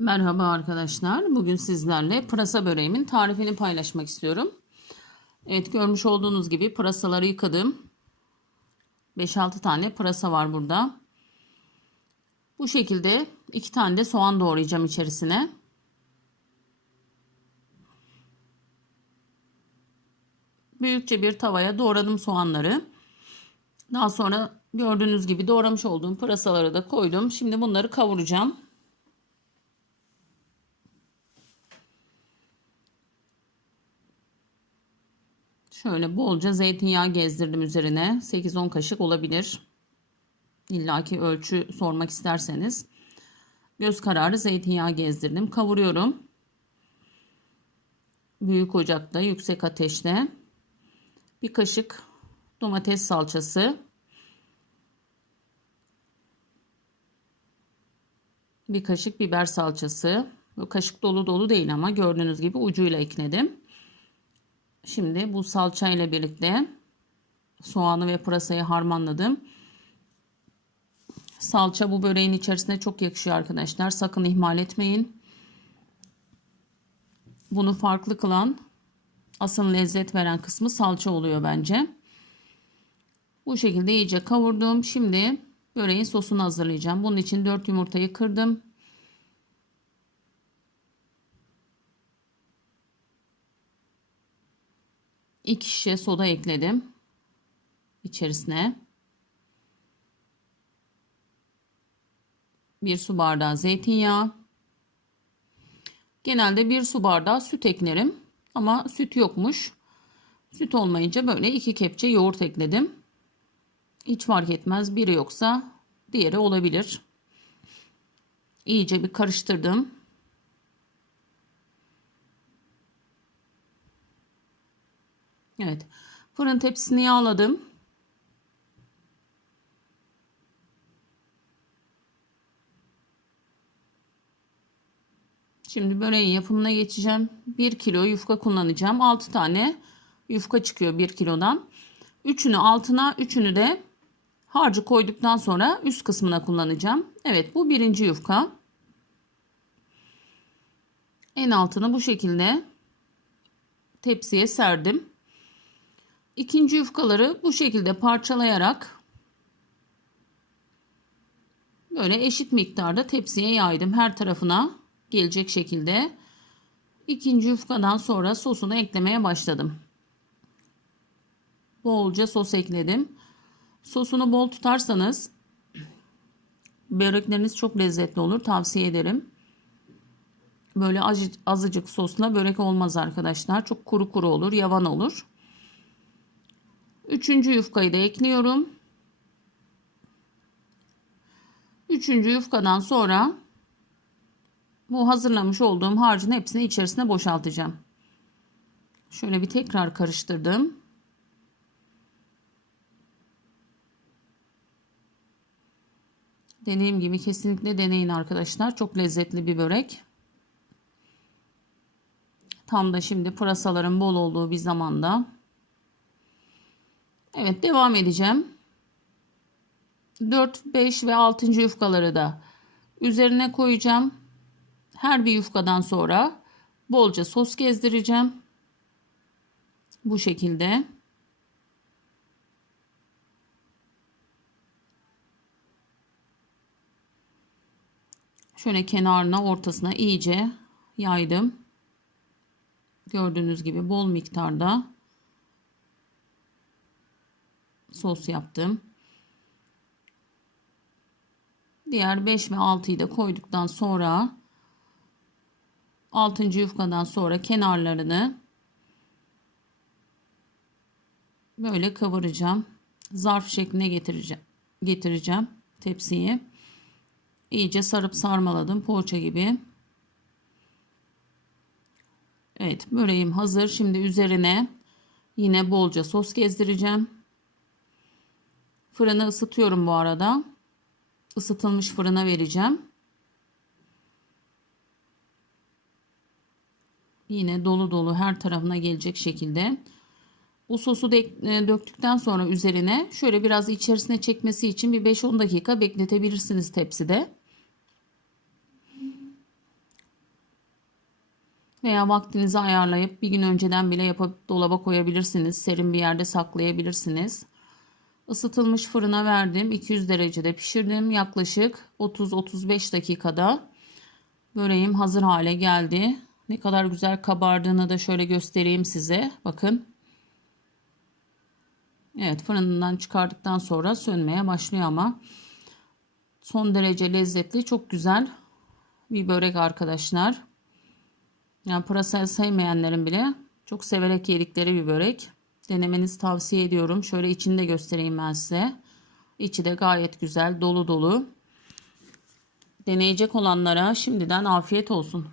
Merhaba arkadaşlar. Bugün sizlerle pırasa böreğimin tarifini paylaşmak istiyorum. Evet görmüş olduğunuz gibi pırasaları yıkadım. 5-6 tane pırasa var burada. Bu şekilde 2 tane de soğan doğrayacağım içerisine. Büyükçe bir tavaya doğradım soğanları. Daha sonra gördüğünüz gibi doğramış olduğum pırasaları da koydum. Şimdi bunları kavuracağım. Şöyle bolca zeytinyağı gezdirdim üzerine. 8-10 kaşık olabilir. İlla ki ölçü sormak isterseniz. Göz kararı zeytinyağı gezdirdim. Kavuruyorum. Büyük ocakta, yüksek ateşte. Bir kaşık domates salçası. Bir kaşık biber salçası. Kaşık dolu dolu değil ama gördüğünüz gibi ucuyla ekledim. Şimdi bu salça ile birlikte soğanı ve pırasayı harmanladım. Salça bu böreğin içerisine çok yakışıyor arkadaşlar. Sakın ihmal etmeyin. Bunu farklı kılan asıl lezzet veren kısmı salça oluyor bence. Bu şekilde iyice kavurdum. Şimdi böreğin sosunu hazırlayacağım. Bunun için 4 yumurtayı kırdım. 2 şişe soda ekledim. içerisine. 1 su bardağı zeytinyağı. Genelde 1 su bardağı süt eklerim. Ama süt yokmuş. Süt olmayınca böyle 2 kepçe yoğurt ekledim. Hiç fark etmez. Biri yoksa diğeri olabilir. İyice bir karıştırdım. Evet. Fırın tepsisini yağladım. Şimdi böreğin yapımına geçeceğim. 1 kilo yufka kullanacağım. 6 tane yufka çıkıyor 1 kilodan. Üçünü altına, üçünü de harcı koyduktan sonra üst kısmına kullanacağım. Evet bu birinci yufka. En altını bu şekilde tepsiye serdim. İkinci yufkaları bu şekilde parçalayarak böyle eşit miktarda tepsiye yaydım. Her tarafına gelecek şekilde. İkinci yufkadan sonra sosunu eklemeye başladım. Bolca sos ekledim. Sosunu bol tutarsanız börekleriniz çok lezzetli olur. Tavsiye ederim. Böyle azıcık sosla börek olmaz arkadaşlar. Çok kuru kuru olur, yavan olur. Üçüncü yufkayı da ekliyorum. Üçüncü yufkadan sonra bu hazırlamış olduğum harcın hepsini içerisine boşaltacağım. Şöyle bir tekrar karıştırdım. Dediğim gibi kesinlikle deneyin arkadaşlar. Çok lezzetli bir börek. Tam da şimdi pırasaların bol olduğu bir zamanda. Evet devam edeceğim. 4, 5 ve 6. yufkaları da üzerine koyacağım. Her bir yufkadan sonra bolca sos gezdireceğim. Bu şekilde. Şöyle kenarına ortasına iyice yaydım. Gördüğünüz gibi bol miktarda sos yaptım. Diğer 5 ve 6'yı da koyduktan sonra 6. yufkadan sonra kenarlarını böyle kıvıracağım. Zarf şekline getireceğim. Getireceğim tepsiyi. İyice sarıp sarmaladım poğaça gibi. Evet böreğim hazır. Şimdi üzerine yine bolca sos gezdireceğim. Fırını ısıtıyorum bu arada. Isıtılmış fırına vereceğim. Yine dolu dolu her tarafına gelecek şekilde. Bu sosu e, döktükten sonra üzerine şöyle biraz içerisine çekmesi için bir 5-10 dakika bekletebilirsiniz tepside. Veya vaktinizi ayarlayıp bir gün önceden bile yapıp dolaba koyabilirsiniz. Serin bir yerde saklayabilirsiniz. Isıtılmış fırına verdim. 200 derecede pişirdim. Yaklaşık 30-35 dakikada böreğim hazır hale geldi. Ne kadar güzel kabardığını da şöyle göstereyim size. Bakın. Evet fırından çıkardıktan sonra sönmeye başlıyor ama son derece lezzetli çok güzel bir börek arkadaşlar. Yani pırasa sevmeyenlerin bile çok severek yedikleri bir börek. Denemenizi tavsiye ediyorum. Şöyle içini de göstereyim ben size. İçi de gayet güzel dolu dolu. Deneyecek olanlara şimdiden afiyet olsun.